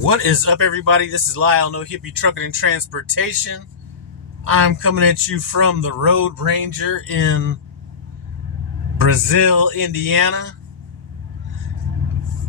What is up, everybody? This is Lyle, No Hippie Trucking and Transportation. I'm coming at you from the Road Ranger in Brazil, Indiana.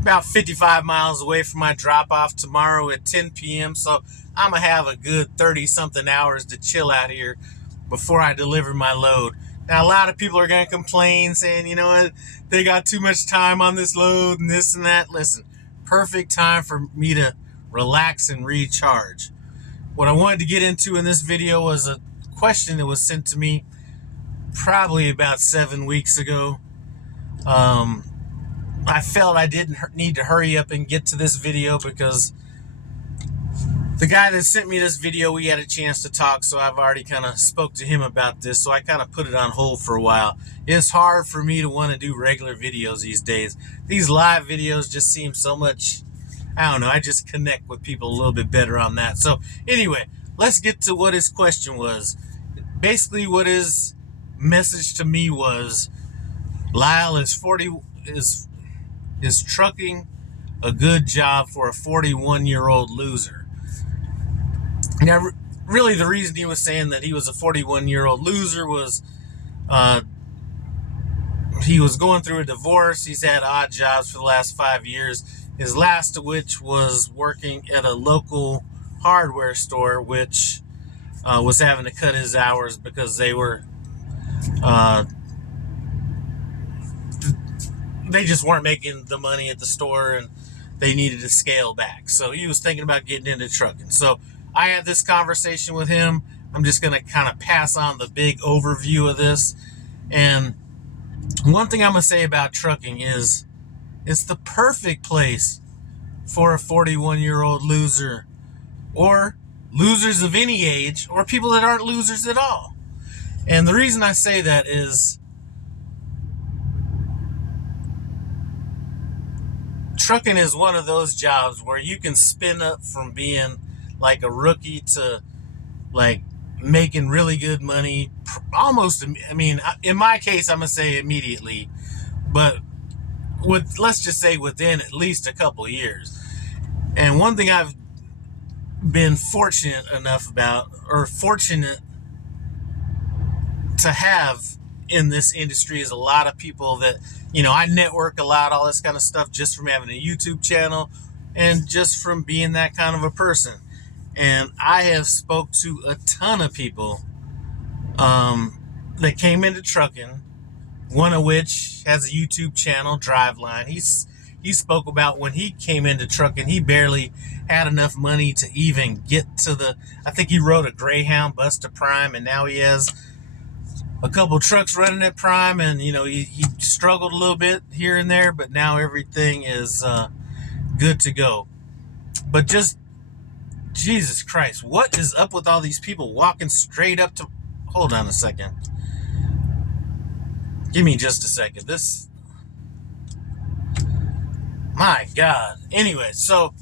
About 55 miles away from my drop-off tomorrow at 10 p.m. So I'm going to have a good 30-something hours to chill out here before I deliver my load. Now, a lot of people are going to complain, saying, you know what, they got too much time on this load and this and that. Listen, perfect time for me to relax and recharge. What I wanted to get into in this video was a question that was sent to me probably about 7 weeks ago. I felt I didn't need to hurry up and get to this video because the guy that sent me this video, we had a chance to talk, so I've already kind of spoke to him about this, so I kind of put it on hold for a while. It's hard for me to want to do regular videos these days. These live videos just seem so much, I don't know, I just connect with people a little bit better on that. So anyway, let's get to what his question was. Basically what his message to me was, Lyle, is trucking a good job for a 41-year-old loser? Now, really the reason he was saying that he was a 41-year-old loser was he was going through a divorce. He's had odd jobs for the last 5 years, his last of which was working at a local hardware store, which was having to cut his hours because they just weren't making the money at the store and they needed to scale back. So he was thinking about getting into trucking. So I had this conversation with him. I'm just going to kind of pass on the big overview of this. And one thing I'm going to say about trucking is it's the perfect place for a 41-year-old loser, or losers of any age, or people that aren't losers at all. And the reason I say that is trucking is one of those jobs where you can spin up from being like a rookie to like making really good money almost, I mean, in my case, I'm gonna say immediately, but let's just say within at least a couple of years. And one thing I've been fortunate to have in this industry is a lot of people that, you know, I network a lot, all this kind of stuff, just from having a YouTube channel and just from being that kind of a person. And I have spoke to a ton of people that came into trucking, one of which has a YouTube channel, Driveline. He spoke about when he came into trucking, he barely had enough money to even get to I think he rode a Greyhound bus to Prime, and now he has a couple trucks running at Prime, and you know, he struggled a little bit here and there, but now everything is good to go. But just Jesus Christ, what is up with all these people walking straight up to... Hold on a second. Give me just a second. My God. Anyway, so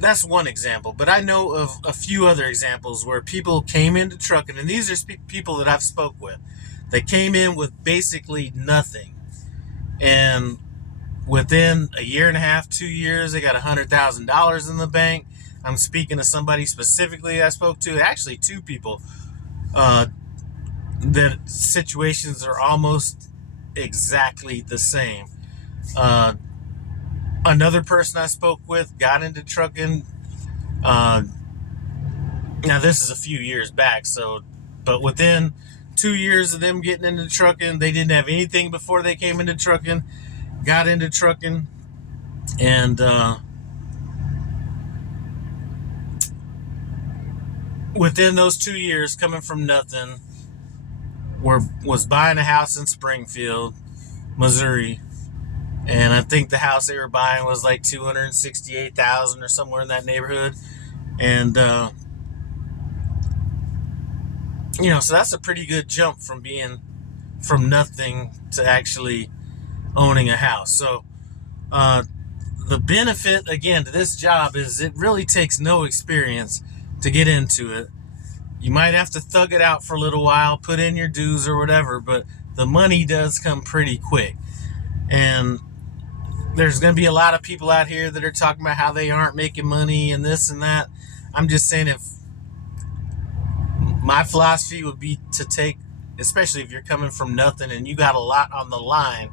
that's one example, but I know of a few other examples where people came into trucking, and these are people that I've spoke with. They came in with basically nothing, and within a year and a half, 2 years, they got $100,000 in the bank. I'm speaking to somebody specifically I spoke to, actually two people, that situations are almost exactly the same. Another person I spoke with got into trucking. Now this is a few years back, but within 2 years of them getting into trucking, they didn't have anything before they came into trucking, got into trucking, and within those 2 years, coming from nothing, was buying a house in Springfield, Missouri, and I think the house they were buying was like $268,000 or somewhere in that neighborhood, and you know, so that's a pretty good jump from being from nothing to actually owning a house. So the benefit again to this job is it really takes no experience to get into it. You might have to thug it out for a little while, put in your dues or whatever, but the money does come pretty quick. And there's going to be a lot of people out here that are talking about how they aren't making money and this and that. I'm just saying, if my philosophy would be to take, especially if you're coming from nothing and you got a lot on the line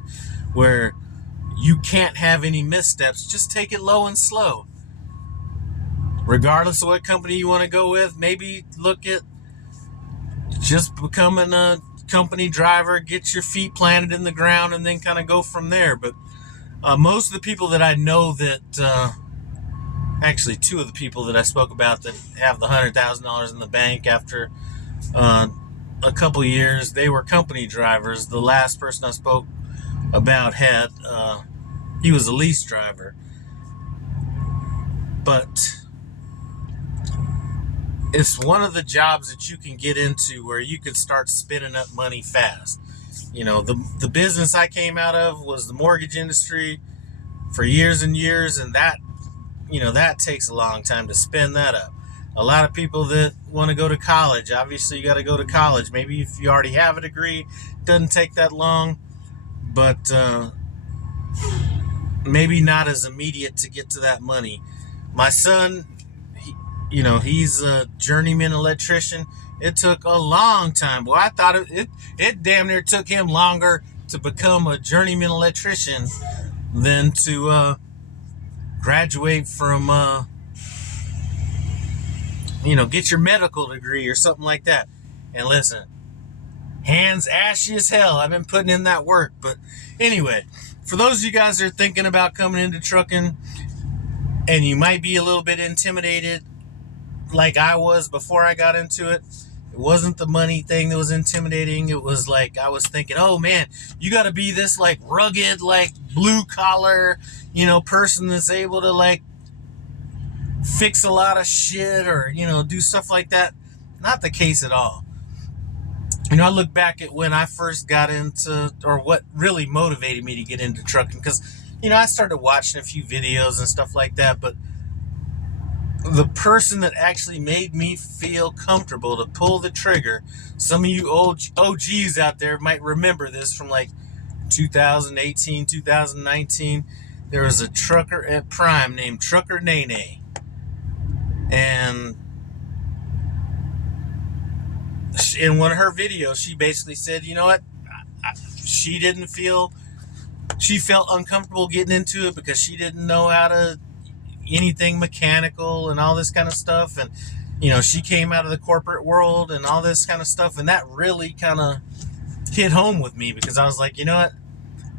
where you can't have any missteps, just take it low and slow. Regardless of what company you want to go with, maybe look at just becoming a company driver, get your feet planted in the ground, and then kind of go from there. But most of the people that I know that, actually two of the people that I spoke about that have the $100,000 in the bank after a couple years, they were company drivers. The last person I spoke about had, he was a lease driver. But it's one of the jobs that you can get into where you could start spinning up money fast. You know, the business I came out of was the mortgage industry for years and years, and that, you know, that takes a long time to spin that up. A lot of people that want to go to college, obviously you got to go to college. Maybe if you already have a degree, it doesn't take that long, but maybe not as immediate to get to that money. My son, he's a journeyman electrician. It took a long time. Well, I thought it damn near took him longer to become a journeyman electrician than to graduate from, get your medical degree or something like that. And listen, hands ashy as hell. I've been putting in that work. But anyway, for those of you guys that are thinking about coming into trucking and you might be a little bit intimidated, like I was before I got into it. It wasn't the money thing that was intimidating. It was like I was thinking, oh man, you got to be this like rugged, like blue collar, person that's able to like fix a lot of shit or, do stuff like that. Not the case at all. I look back at when I first got into, or what really motivated me to get into trucking, because, I started watching a few videos and stuff like that, but the person that actually made me feel comfortable to pull the trigger, some of you old OGs out there might remember this from like 2018, 2019. There was a trucker at Prime named Trucker Nene. And in one of her videos, she basically said, you know what? She felt uncomfortable getting into it because she didn't know how to anything mechanical and all this kind of stuff. And, she came out of the corporate world and all this kind of stuff. And that really kind of hit home with me because I was like, you know what?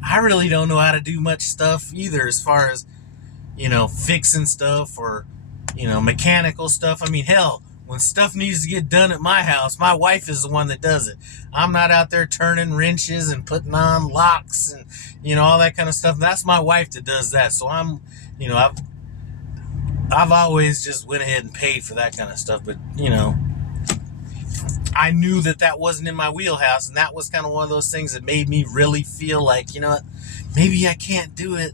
I really don't know how to do much stuff either as far as, fixing stuff or, mechanical stuff. I mean, hell, when stuff needs to get done at my house, my wife is the one that does it. I'm not out there turning wrenches and putting on locks and, all that kind of stuff. That's my wife that does that. So I'm, I've always just went ahead and paid for that kind of stuff. But, I knew that wasn't in my wheelhouse. And that was kind of one of those things that made me really feel like, you know what, maybe I can't do it.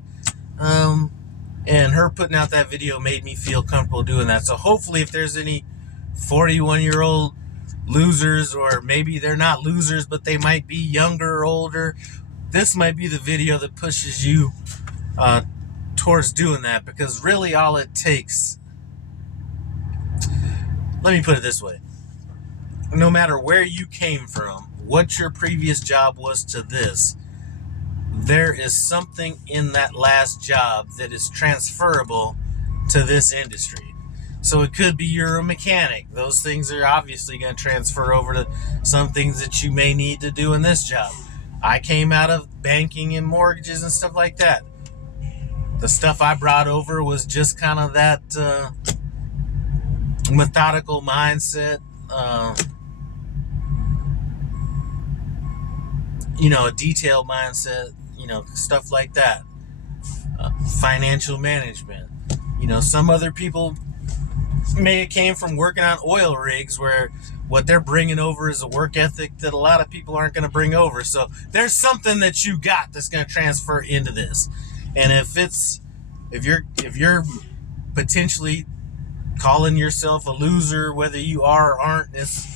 And her putting out that video made me feel comfortable doing that. So hopefully if there's any 41-year-old losers, or maybe they're not losers, but they might be younger or older, this might be the video that pushes you towards doing that. Because really all it takes, let me put it this way, no matter where you came from, what your previous job was to this, there is something in that last job that is transferable to this industry. So it could be you're a mechanic. Those things are obviously going to transfer over to some things that you may need to do in this job. I came out of banking and mortgages and stuff like that. The stuff I brought over was just kind of that methodical mindset, a detailed mindset, stuff like that. Financial management. Some other people may have came from working on oil rigs where what they're bringing over is a work ethic that a lot of people aren't going to bring over. So there's something that you got that's going to transfer into this. And if you're potentially calling yourself a loser, whether you are or aren't, it's,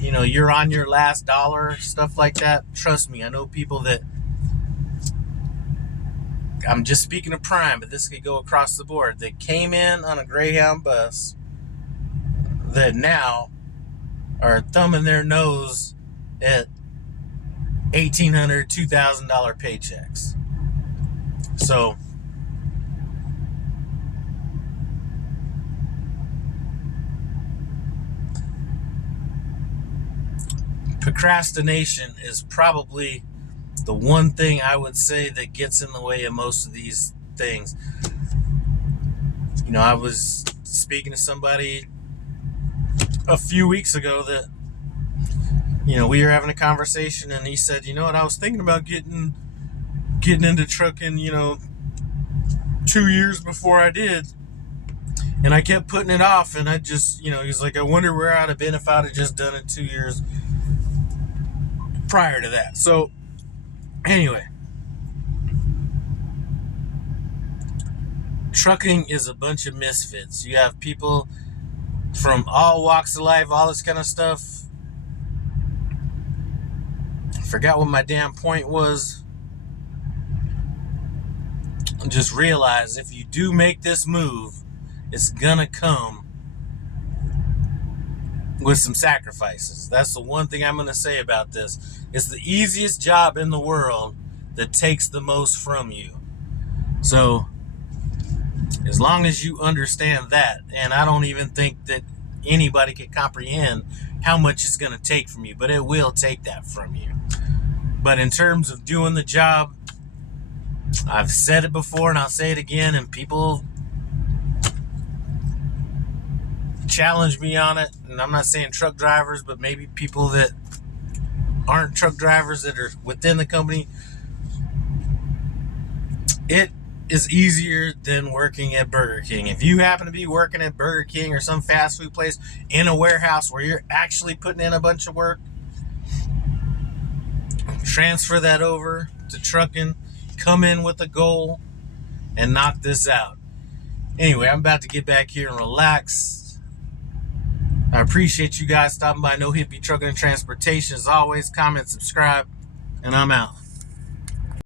you're on your last dollar, stuff like that. Trust me, I know people that I'm just speaking of Prime, but this could go across the board, that came in on a Greyhound bus that now are thumbing their nose at $1,800, $2,000 paychecks. So procrastination is probably the one thing I would say that gets in the way of most of these things. You know, I was speaking to somebody a few weeks ago that, you know, we were having a conversation, and he said, you know what, I was thinking about getting into trucking, 2 years before I did, and I kept putting it off, and I just, he's like, I wonder where I'd have been if I'd have just done it 2 years prior to that. So anyway, trucking is a bunch of misfits. You have people from all walks of life, all this kind of stuff. I forgot what my damn point was. Just realize if you do make this move, it's gonna come with some sacrifices. That's the one thing I'm gonna say about this. It's the easiest job in the world that takes the most from you. So as long as you understand that, and I don't even think that anybody can comprehend how much it's going to take from you, but it will take that from you. But in terms of doing the job, I've said it before and I'll say it again, and people challenge me on it, and I'm not saying truck drivers, but maybe people that aren't truck drivers that are within the company. It is easier than working at Burger King. If you happen to be working at Burger King or some fast food place in a warehouse where you're actually putting in a bunch of work, transfer that over to trucking, come in with a goal, and knock this out. Anyway, I'm about to get back here and relax. I appreciate you guys stopping by No Hippie Trucking and Transportation. As always, comment, subscribe, and I'm out.